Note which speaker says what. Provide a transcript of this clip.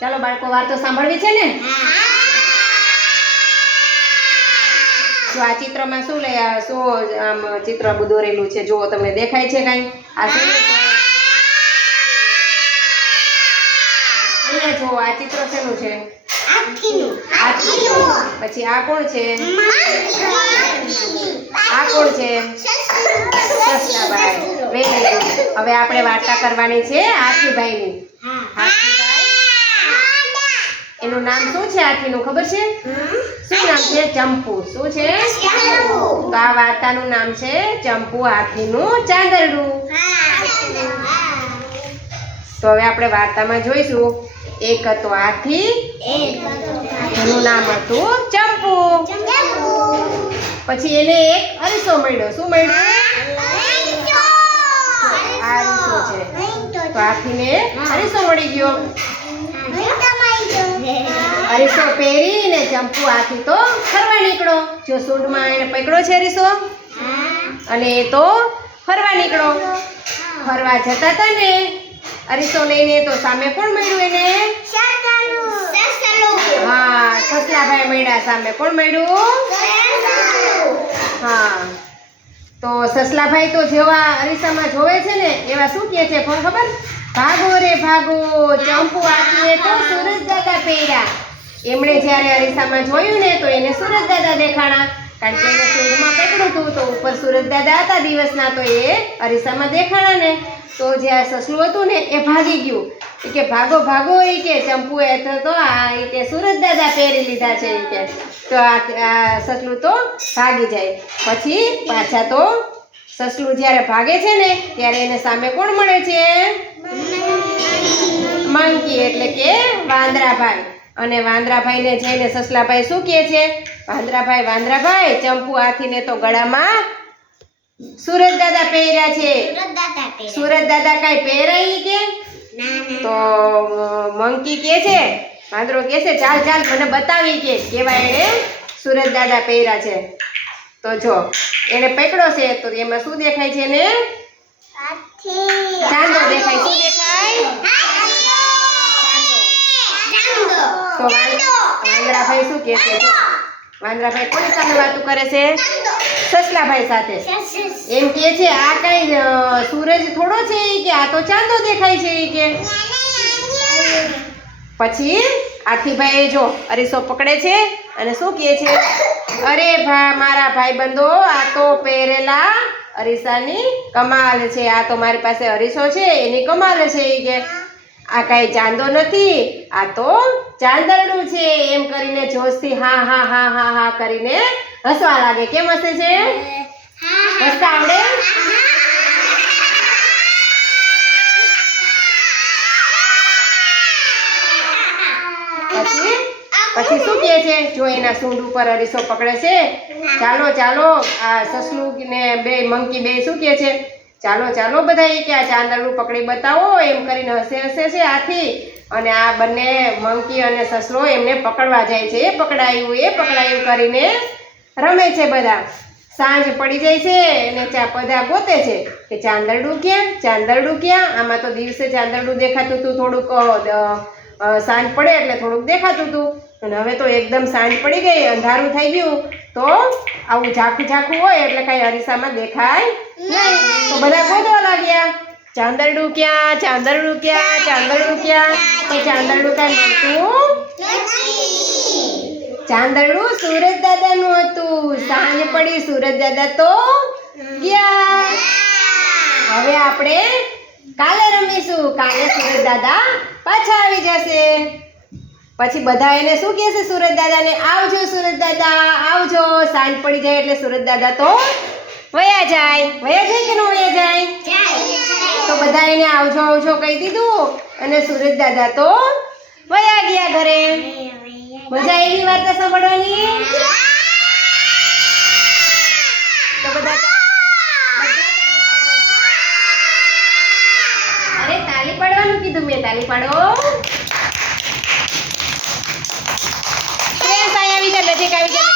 Speaker 1: ચાલો બાળકો વાર્તો સાંભળવી છે ને? જો આ ચિત્રમાં શું લે શું આમ ચિત્ર દોરેલું છે જુઓ તમને દેખાય છે કાંઈ? આ શું અહીંયા જુઓ આ ચિત્ર શેનું છે. પછી આ કોણ છે? આ કોણ છે? હવે આપણે વાર્તા કરવાની છે હાથીભાઈની. હાથીભાઈ. એનું નામ શું છે હાથીનું ખબર છે? શું નામ છે? ચંપુ. શું છે? તો આ વાર્તાનું નામ છે ચંપુ હાથીનું ચાંદરડું. તો હવે આપણે વાર્તામાં જોઈશું. એક હતો હાથી એનું નામ હતું ચંપુ. પછી એને એક અરીસો મળ્યો. શું મળ્યો? આ અરીસો છે. તો હાથીને અરીસો મળી ગયો. અરીસો પહેરીને ચંપુ આથી તો ફરવા નીકળો. જો સૂટમાં એને પકડ્યો છે અરીસો અને એ તો ફરવા નીકળો. ફરવા જતા હતા ને, અરીસો લઈને તો સામે કોણ મળ્યું એને? હા, સસલાભાઈ મળ્યા સામે. કોણ મળ્યું? હા. તો સસલાભાઈ તો જેવા અરીસામાં જોવે છે ને, એવા શું કહે છે? કોણ ખબર? ભાગો રે ભાગો, ચંપુ આખીએ તો સુરજ દાદા પહેર્યા. એમણે જ્યારે અરીસામાં જોયું ને, તો એને સુરજ દાદા દેખાણા. કારણ કે એને સૂંઢમાં પકડ્યું હતું, તો ઉપર સુરજ દાદા હતા દિવસના, તો એ અરીસામાં દેખાણા ને. તો જે આ સસલું હતું ને, એ ભાગી ગયું. કે, ભાગો ભાગો, એ કે ચંપુ એ તો આ એ કે સુરત દાદા પહેરી લીધા છે, એ કે. તો આ સસલું તો ભાગી જાય. પછી પાછા તો સસલું જ્યારે ભાગે છે ને ત્યારે એને સામે કોણ મળે છે? મંકી. એટલે કે વાંદરાભાઈ. અને વાંદરાભાઈને જઈને સસલાભાઈ શું કહે છે? વાંદરાભાઈ વાંદરાભાઈ ચંપુ હાથીને તો ગળામાં સુરજ દાદા પહેર્યા છે. સુરજ દાદા કાંઈ પહેરાય કે? તો મંકી કે છે વાંદરો કે છે ચાલ ચાલ મને બતાવી કે કેવા એણે સુરજ દાદા પહેર્યા છે. તો જો એને પકડ્યો છે તો એમાં શું દેખાય છે ને ચાંદો દેખાય. શું દેખાય? તો વાંદરાભાઈ શું કહે છે? વાંદરાભાઈ કોની સાથે વાતું કરે છે? સસલાભાઈ સાથે. એમ કે છે આ કઈ સૂરજ થોડો છે કે આ તો ચાંદો દેખાય છે કે. પછી આથીભાઈ જો અરીસો પકડે છે અને શું કહે છે? અરે ભા મારા ભાઈબંધો આ તો પહેરેલા અરીસાની કમાલ છે. આ તો મારી પાસે અરીસો છે એની કમાલ છે એ કે. આ કાંઈ ચાંદો નથી આ તો ચાંદરડું છે. એમ કરીને જોશથી હા હા હા હા હા કરીને હસવા લાગે. કેમ હસે છે? હસતા આવડે પછી પછી શું કહે છે? જો એના સૂંઢ ઉપર અરીસો પકડે છે? ચાલો ચાલો. આ સસલું ને બે, મંકી બે શું કહે છે? ચાલો ચાલો બધા એ કે આ ચાંદલું પકડી બતાવો. એમ કરીને હસે હસે છે આથી અને આ બંને મંકી અને સસલો એમને પકડવા જાય છે. એ પકડાયું એ પકડાયું કરીને રમે છે બધા. સાંજ પડી જાય છે. અને ચા બધા ગોતે છે કે ચાંદરડું ક્યાં? ચાંદરડું ક્યાં? આમાં તો દિવસે ચાંદરડું દેખાતું હતું થોડુંક સાંજ પડે એટલે થોડુંક દેખાતું હતું. અને હવે તો એકદમ સાંજ પડી ગઈ, અંધારું થઈ ગયું. તો આવું ઝાખું ઝાખું હોય એટલે કાંઈ અરીસામાં દેખાય નહીં. તો બધા ગોતવા લાગ્યા. ચાંદરડું ક્યાં ચાંદરડું ક્યાં ચાંદરડું ક્યાં તો ચાંદરડું કાંઈ મળતું ચાંદરડું સુરજ દાદાનું હતું. સાંજ પડી, સુરજ દાદા તો ગયા. હવે આપણે કાલે રમીશું. કાલે સુરજ દાદા પાછા આવી જશે. પછી બધા એને શું કહેશે સુરજ દાદાને, આવજો સુરત દાદા, આવજો. સાંજ પડી જાય એટલે સુરત દાદા તો વયા જાય. વયા જાય કે ન વયા જાય? તો બધા એને આવજો આવજો કહી દીધું. અને સુરત દાદા તો વયા ગયા ઘરે. મજા એવી વાર્તા સાંભળવાની? તો અરે તાલી પાડવાનું કીધું મેં, તાલી પાડો. থেকে আমি